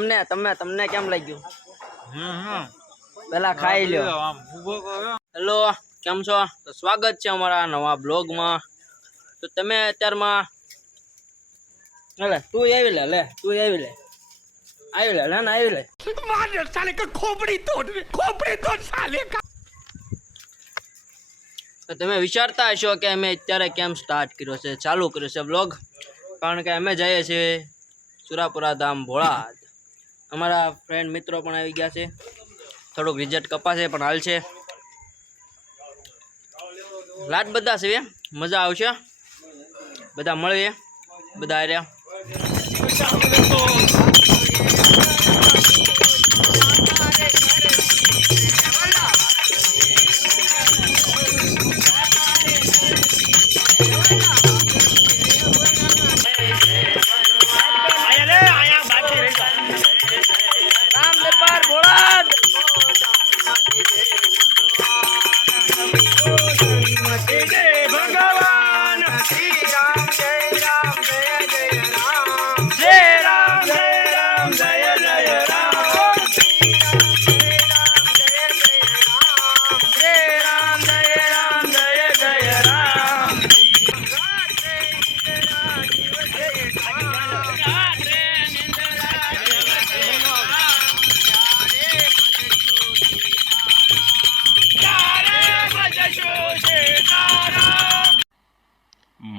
તમને કેમ લાગ્યું? પેલા ખાઈ લ્યો. હેલો, કેમ છો? તો સ્વાગત છે અમારા નવા બ્લોગમાં. તો તમે અત્યારમાં તું આવી લે આવી લે સાલે કા ખોપડી તોડ સાલે કા. તો તમે વિચારતા હશો કે અમે અત્યારે કેમ સ્ટાર્ટ કર્યો છે, ચાલુ કર્યો છે બ્લોગ. કારણ કે અમે જઈએ છીએ સુરાપુરા ધામ ભોળાદ. અમારા ફ્રેન્ડ મિત્રો પણ આવી ગયા છે. થોડુંક રિઝલ્ટ કપાશે પણ હાલ છે. લાટ બધા છે, મજા આવશે. બધા મળીએ, બધા રહ્યા.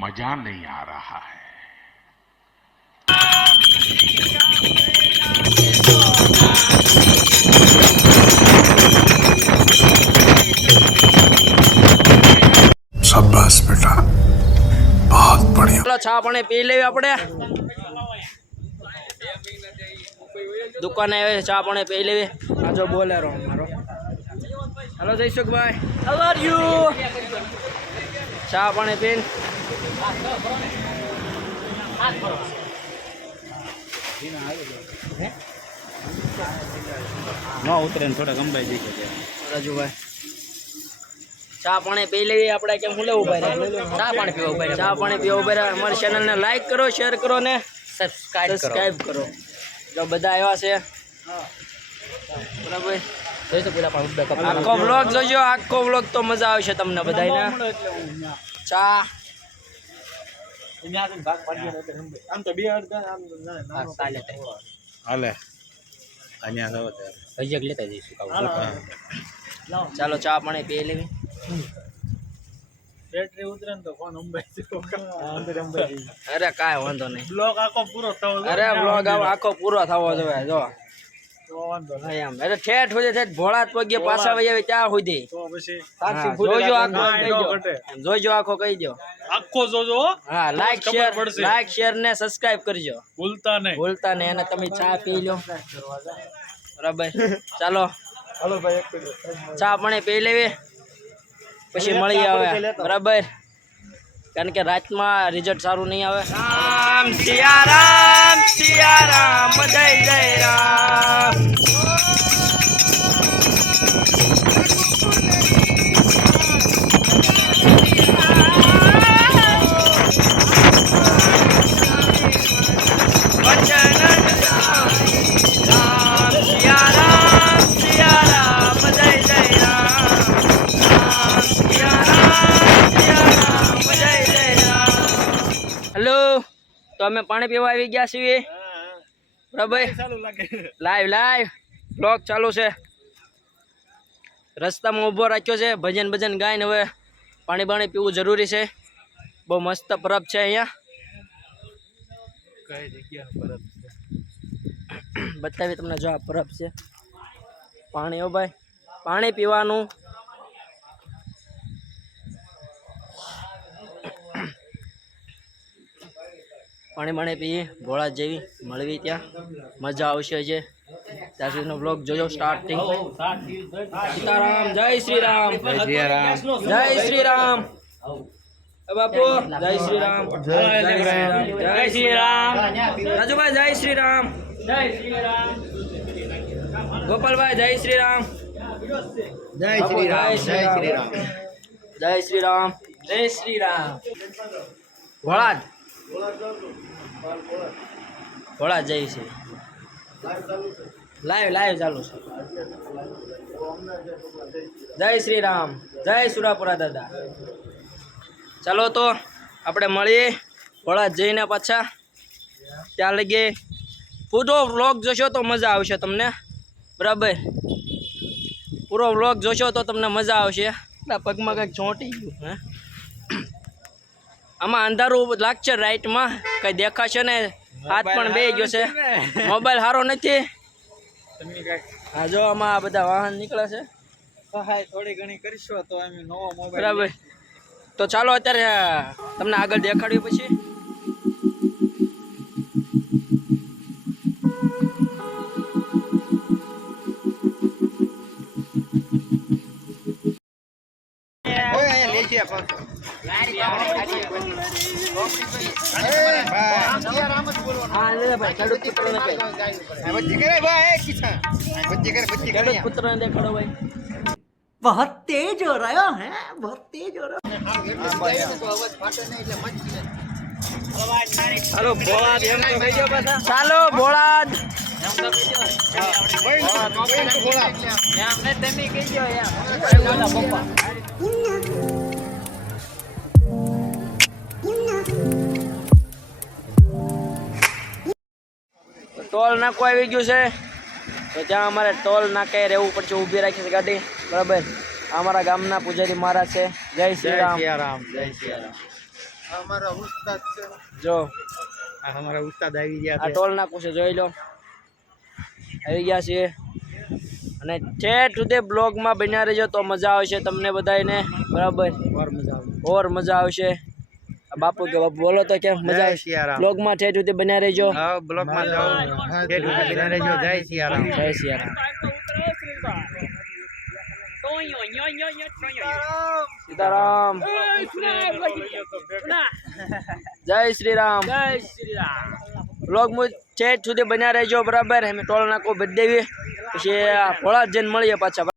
मजा नहीं आ रहा है। शाबाश बेटा, बहुत बढ़िया। चलो छा पानी पी ले अपने दुकान आए, चा पानी पी ले। आ जो बोले रो मारो। हेलो जयसुख भाई, हाउ आर यू? चा पानी पीन ना उतरे थोड़ा गंभाई जी राजू भाई चा पानी पी ले अपने केम हुले उभा रहे चा पानी पीवा उभा रहे चा पानी पीवा उभा रहे हमारे चैनल ने लाइक करो, शेयर करो ने सब्सक्राइब करो। जो બધા આવ્યા છે બરાબર જોઈ તો પેલા પણ આખો વ્લોગ જોજો, આખો વ્લોગ તો મજા આવશે તમને બધાને। ચા આમ તો બે અડધા આમ ચાલે હાલે અહીંયા જાવ ત્યારે હજક લેતા જઈશું ચાલો ચા પાણી પી લેવી। બેટરી ઉતરે ને તો ફોન અંબાઈ અરે કાંઈ વાંધો નહીં, બ્લોગ આખો પૂરો થવો જોઈએ। અરે બ્લોગ આખો પૂરો થવો જોઈએ। જો વાંધો નહીં આમ અરે ઠેઠ હોય ઠેઠ ભોળાત પગે પાછા વઈ આવે ત્યાં સુધી તો પછી જોજો આખો કહી દો, જોજો આખો કહી દો, આખો જોજો। હા લાઈક શેર ને સબસ્ક્રાઇબ કરજો, ભૂલતા નહીં અને તમે ચા પી લો બરાબર। ચાલો હાલો ભાઈ ચા પાણી પી લેવી પછી મળી આવે બરાબર, કારણ કે રાતમાં રિઝલ્ટ સારું નહીં આવે। રામ સિયા રામ જય જય રામ। હેલો, તો અમે પાણી પીવા આવી ગયા છીએ બરાબર। લાઈવ બ્લોગ ચાલુ છે, રસ્તામાં ઊભો રાખ્યો છે, ભજન ગાઈને હવે પાણી પીવું જરૂરી છે। બહુ મસ્ત પરબ છે અહીંયા, બતાવી તમને જો આ પરબ છે। પાણી હો ભાઈ, પાણી પીવાનું પાણી પીએ ભોળા જેવી મળવી ત્યાં મજા આવશે છે। ત્યાં સુધીનો બ્લોગ જોજો સ્ટાર્ટિંગ। સીતારામ, જય શ્રી રામ, જય શ્રી રામ બાપુ, જય શ્રી રામ, જય શ્રી રામ રાજુભાઈ, જય શ્રી રામ, ગોપાલભાઈ જય શ્રી રામ, જય શ્રી રામ, જય શ્રી રામ, જય શ્રી રામ, જય શ્રી રામ। ભોળાદ જય શ્રી લાઈવ ચાલુ છે. જય શ્રી રામ, જય સુરાપુરા દાદા. ચાલો તો આપણે મળીએ ભોળા જઈને પાછા. ત્યાં લગી પૂરો વ્લોગ જોશો તો મજા આવશે તમને, બરાબર. પૂરો વ્લોગ જોશો તો તમને મજા આવશે. પગમાં કંઈક ચોંટી ગયું હે. આમાં અંધારું લાગશે રાઈટમાં, કંઈ દેખાશે ને. હાથ પણ બે ગયો છે, મોબાઈલ સારો નથી. હા જો આમાં આ બધા વાહન નીકળે છે. સહાય થોડી ઘણી કરીશું તો અમે નવો મોબાઈલ. બરાબર. તો ચાલો અત્યારે તમને આગળ દેખાડ્યું પછી. હા લે ભાઈ, ખેડૂત પુત્રને કહે. ખેડૂત પુત્રને દેખાડો ભાઈ. बहुत तेज हो रहा है, बहुत तेज हो रहा है. ચાલો ભોળાદ એમ તો કહી દો પાછા. ચાલો ભોળાદ. ટોલ નાકું આવી ગયું છે, તો ત્યાં અમારે ટોલ નાકે રહેવું પડશે. ઊભી રાખી છે ગાડી, બરાબર. અમારા ગામના પૂજારી મહારાજ છે. જય શ્રી રામ. જય શ્રી રામ. અમારા ઉસ્તાદ છે. જો અમારા ઉસ્તાદ આવી ગયા આ ટોલ નાકું છે, જોઈ લો. આવી ગયા છીએ. અને ઠેઠ સુધી બ્લોગમાં બન્યા રહેજો તો મજા આવશે તમને બધાને, બરાબર. ઓર મજા આવશે. બાપુ કે બાપુ બોલો તો કેમ મજા આવશે. બ્લોગમાં ઠેઠ સુધી બન્યા રહેજો. બ્લોગમાં જાઓ, ઠેઠ સુધી બન્યા રહેજો. જય શ્રી રામ. જય શ્રી રામ. સીતારામ. જય શ્રી રામ. બ્લોગ ઠેઠ સુધી બન્યા રહેજો, બરાબર. અમે ટોલ નાકો ભરી દેવી પછી ભોળા જઈને મળીએ પાછા.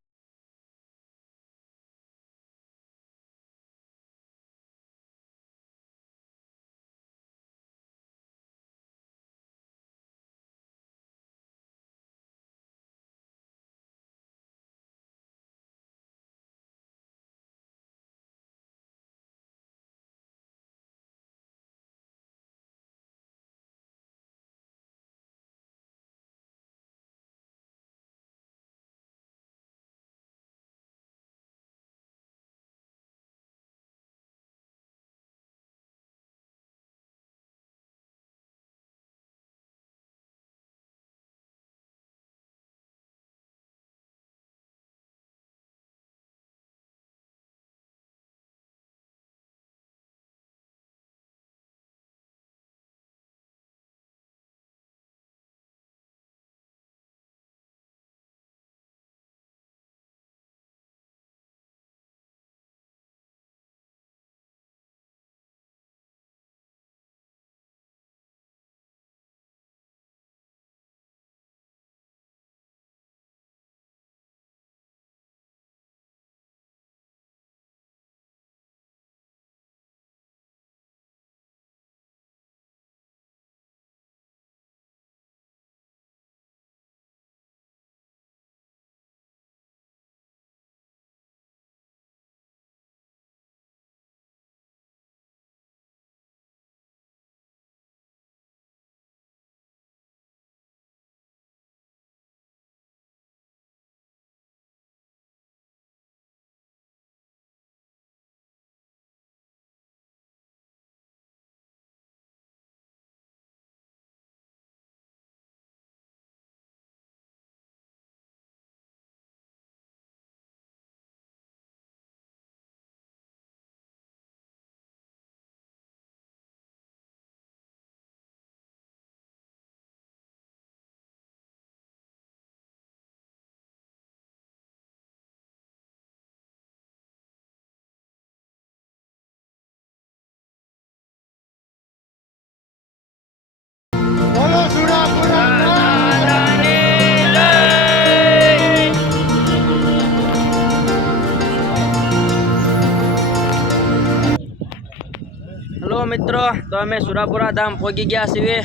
હેલો મિત્રો, તો અમે સુરાપુરા ધામ પહોંચી ગયા છીએ.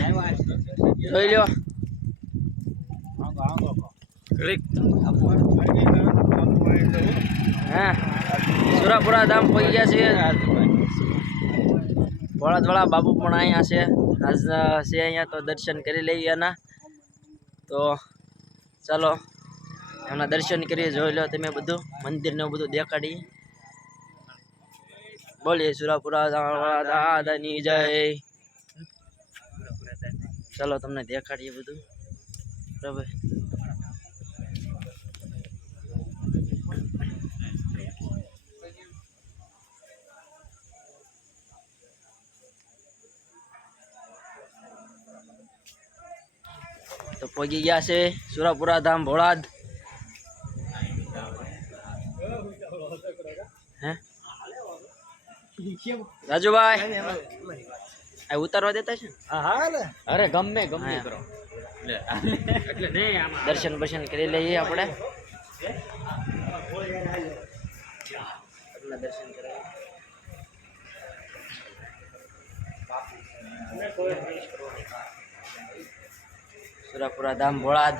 જોઈ લો હા સુરાપુરા ધામ પહોંચી ગયા છીએ. ભોળાદવાળા બાબુ પણ અહીંયા છે. આજ છે અહીંયા તો દર્શન કરી લઈએ એના. તો ચાલો એમના દર્શન કરીએ. જોઈ લો તમે બધું મંદિર ને બધું દેખાડીએ. બોલીએ સુરાપુરા દાદાની જય. ચાલો તમને દેખાડીએ બધું. બરાબર. તો પહોંચી ગયા છે સુરાપુરા ધામ ભોળાદ. હે રાજુભાઈ આ ઉતારવા દેતા છે? અરે ગમે ગમે કરો. દર્શન બર્શન કરી લઈએ આપણે. દર્શન કરાવીએ. સુરાપુરા ધામ ભોળાદ.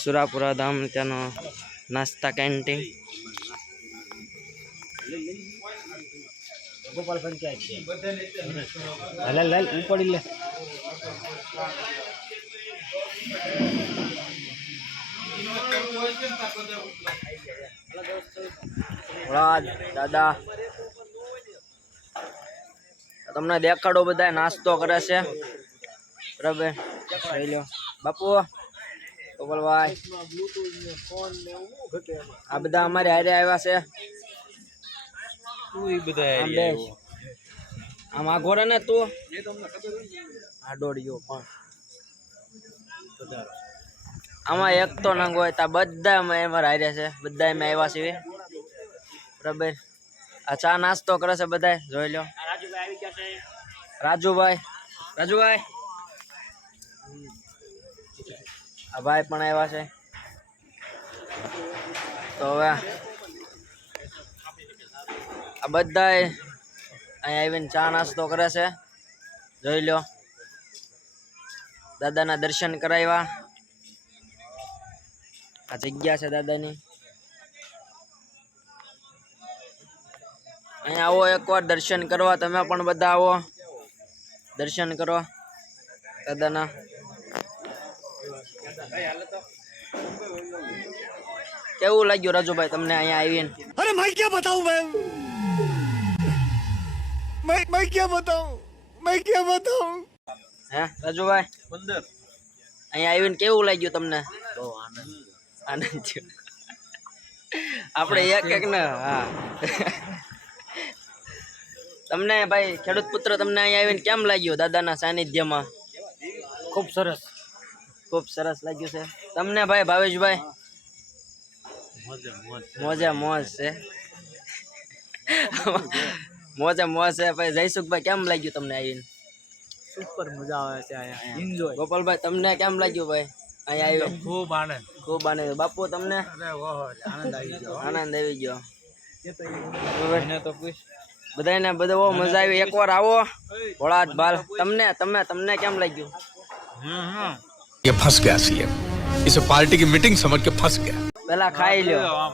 સુરાપુરા ધામ ત્યાંનો નાસ્તા કેન્ટીન. ઉપાડી લે. ભોળાદ દાદા તમને દેખાડો. બધા નાસ્તો કરે છે. બરાબર જોઈ લો. બાપુ ગોપાલભાઈ આ બધા અમારે હારે આવ્યા છે. આમ આગો રે ને તું આ દોડ્યો પણ આમાં એક તો નંગ હોય તા બધા અમારે હારે છે. બધા અમે આવ્યા છીએ. બરાબર. આ ચા નાસ્તો કરે છે બધા. જોઈ લો. રાજુભાઈ રાજુભાઈ આ ભાઈ પણ આવ્યા છે. તો હવે આ બધા અહીંયા આવીને ચા નાસ્તો કરે છે. જોઈ લો. દાદાના દર્શન કરાવ્યા. આ જગ્યા છે દાદાની. અહીંયા આવો એકવાર દર્શન કરવા. તમે પણ બધા આવો દર્શન કરો દાદાના. કેવું લાગ્યું રાજુભાઈ તમને અહીંયા આવીને? अरे मैं क्या बताऊं मैं क्या बताऊं હે રાજુભાઈ 15 અહીંયા આવીને કેવું લાગ્યું તમને? બહુ આનંદ થયો. આપણે એક ને હા. તમને ભાઈ ખેડૂત પુત્ર તમને અહીંયા આવીને કેમ લાગ્યું દાદાના સાનિધ્યમાં? ખૂબ સરસ. ખૂબ સરસ લાગ્યું છે. તમને ભાઈ ભાવેશભાઈ? મોજે મોજ છે. મોજે મોજ છે ભાઈ. જયસુખભાઈ કેમ લાગ્યું તમને આવીને? સુપર મજા આવે છે અહીંયા. એન્જોય. ગોપાલભાઈ તમને કેમ લાગ્યું ભાઈ અહીંયા આવ્યો? ખૂબ આનંદ. ખૂબ આનંદ. બાપુ તમને? આનંદ આવી ગયો. આનંદ આવી ગયો. એને તો પૂછ. બધાને બહુ મજા આવી. એકવાર આવો ભોળાટ બાલ. તમને કેમ લાગ્યું? ये फंस गया सीएम, इसे पार्टी की मीटिंग समझ के फंस गया. પેલા ખાઈ લ્યો. આમ